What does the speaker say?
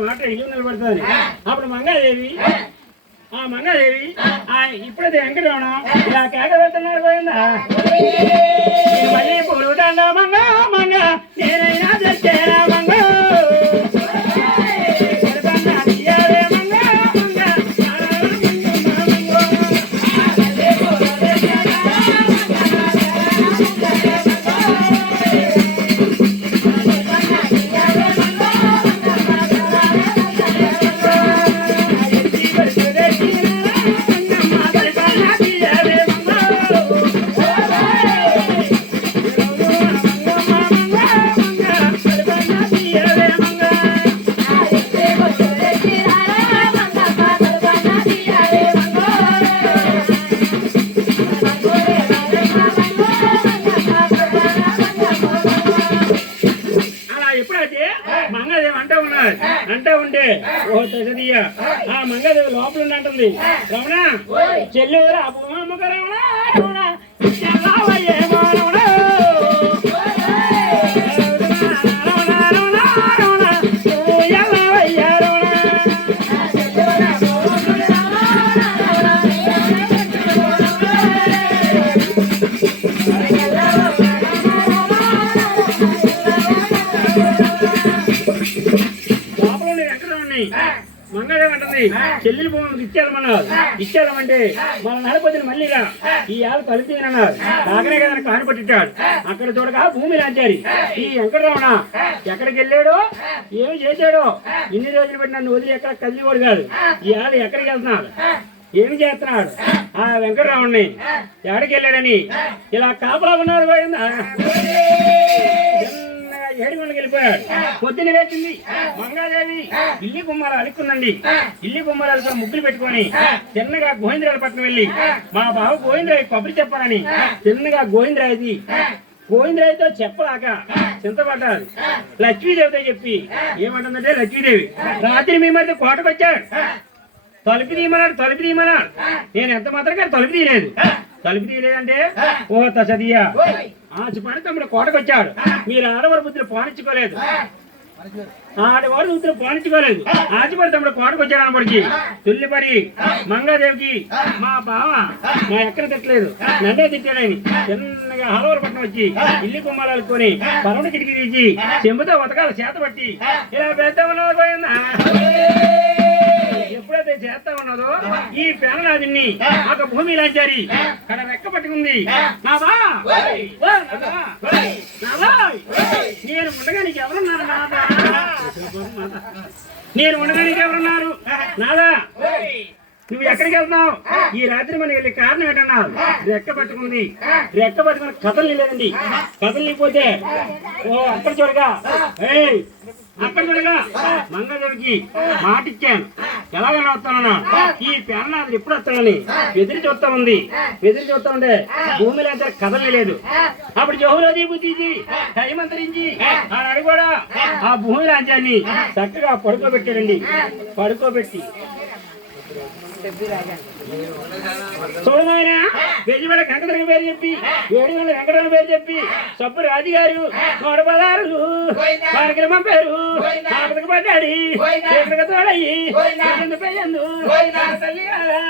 మాట ఇల్లు నిలబడుతుంది. అప్పుడు మంగాదేవి ఇప్పుడైతే వెంకటరమణం ఇలా కేక పెడుతున్నారు పోయిందా మళ్ళీ పురుగుతాండా మంగ మంగ నేనైనా తెచ్చేనా మంగ అంటే ఉంటే ఓ తగదియ ఆ మంగదేవి లోపల అంటుంది రమణ చెల్లెవరు అమ్మక రమణ మంగళమంటుంది చెల్లెలు భూమి ఇచ్చేయాలమంటే మన నడపతిని మళ్ళీగా ఈ ఆలు కలుపుతున్నారు నాకనే కదా కాని పట్టింటాడు అక్కడ చూడగా భూమి లాంచారు ఈ వెంకటరమణ ఎక్కడికి వెళ్ళాడో ఏమి చేశాడో ఇన్ని రోజులు బట్టి నన్ను వదిలి ఎక్కడ కదిలివాడు కాదు ఈ ఆలు ఎక్కడికి వెళ్తున్నాడు ఏమి చేస్తున్నాడు ఆ వెంకటరమణ్ణి ఎక్కడికి వెళ్ళాడని ఇలా కాపలా ఉన్నారు పోయిందా ఏడుగొండకి వెళ్ళిపోయాడు పొద్దున వేసింది మంగాదేవి ఇల్లి కుమ్మారాలు అలుక్కుందండి ఇల్లి కుమ్మారాలు ముగ్గులు పెట్టుకొని చిన్నగా గోవిందరాయపట్నం వెళ్ళి మా బావ గోవిందరాయి కొబ్బరి చెప్పాలని చిన్నగా గోవిందరాయితో చెప్పలాక చింతపడ్డారు లక్ష్మీదేవితో చెప్పి ఏమంటుందంటే లక్ష్మీదేవి రాత్రి మీ మధ్య కోటకు వచ్చాడు తలుపు తీయమన్నాడు నేను ఎంత మాత్రం తలుపు తీయలేదంటే ఓ తసదియా ఆచిపడి తమ్ముడు కోటకు వచ్చాడు మీరు ఆడవారి బుద్ధులు పాలించుకోలేదు ఆచిపడి తమ్ముడు కోటకు వచ్చాడు అనబడికి తుల్లిపడి మంగాదేవికి మా బావ మా ఎక్కడ తిట్టలేదు నన్నే తిట్టాడని చిన్నగా హలవరపట్నం వచ్చి ఇల్లు కుమ్మాలనుకొని పరమణ కిటికీ తీసి చెంబుతో ఉతకాల చేత పట్టి ఇలా పెద్ద పోయిందా ఎప్పుడైతే చేస్తా ఉన్నదో ఈ పేననాదిని ఒక భూమి లాంచారి అక్కడ రెక్క పట్టుకుంది నేను ఉండగా నీకు ఎవరున్నారు నాదా నువ్వు ఎక్కడికి వెళ్తున్నావు ఈ రాత్రి మనకి వెళ్ళే కారణం ఏంటన్నావు రెక్క పట్టుకుని కథలు లేదండి కథలు లేకపోతే ఓ అక్కడ చూడగా మంగళదేవికి మాట ఇచ్చాను ఎలాగైనా వస్తానన్నా ఈ పేననాథుడు ఎప్పుడు వస్తానని ఎదురు చూస్తా ఉంటే భూమిలో అంతా కథలు లేదు అప్పుడు జోహులోది బుద్ధించి హైమంతరించి ఆనాడు కూడా ఆ భూమి రాజ్యాన్ని చక్కగా పడుకోబెట్టాడండి పడుకోబెట్టి చూడమాయన వెజిమల కంకతరం పేరు చెప్పి 7 వెంకటరమణ పేరు చెప్పి సబ్బు రాజుగారు 116 కార్యక్రమం పేరు పడ్డాడి తోడయ్యి తల్లి